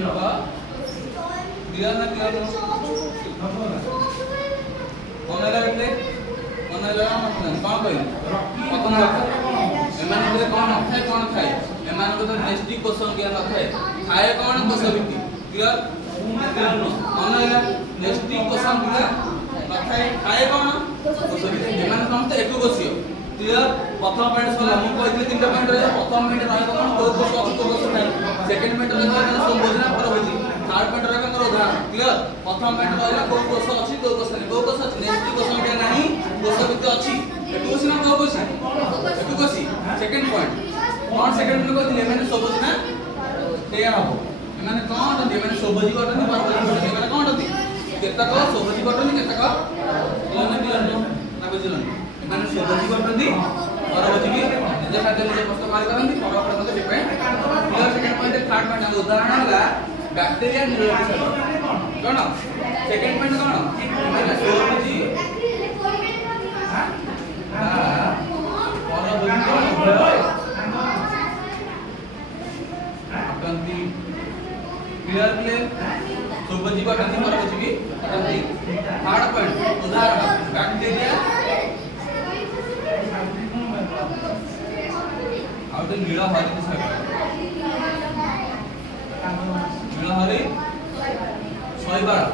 clear ना clear कौन है बेटे कौन है मतलब कौन कहली प्रथम वाक्य एमान भितर कौन नथाय कौन थाए एमान को तो नेस्टी क्वेश्चन किया नथाय थाए कौन कोशविति क्लियर क्लियर नो कौन है नेस्टी क्वेश्चन किया नथाय थाए कौन कोशविति एमान समस्त एक कोशियो क्लियर प्रथम पॉइंट सला मु कहली तीनटा पॉइंट रे प्रथम पॉइंट रहबो कोन कोश कोश अछि कोश कोश नाही सेकंड पॉइंट रे कोन संबोधन पर होची थर्ड पॉइंट रे कोन उदाहरण क्लियर प्रथम पॉइंट रहला कोश कोश अछि कोश कोश नाही कोश कोश अछि नेस्टी क्वेश्चन के नाही कोशविति अछि एटु सिना को कोशी एटु कोशी सेकंड पॉइंट कौन सेकंड में कहली एमाने सबोज ना एया हबो एमाने कोन दे एमाने सबोजी गठन परबोजी गठन एमाने कोन दे केतक सबोजी गठन केतक कोन क्लियर नो ना बुझलन एमाने सबोजी गठन दी परबोजी की जे खाते जे प्रश्न मार करंती परबोजी मते depend clear second point third point उदाहरण होला बैक्टीरिया न्यूरोटिसल कोन सेकंड पॉइंट कोन एमाने सबोजी क्लियर क्लियर सुबजी को अटंती परबजी भी अटंती थर्ड पॉइंट उदाहरण bacteria out Neela Hari this Neela Hari 100 bar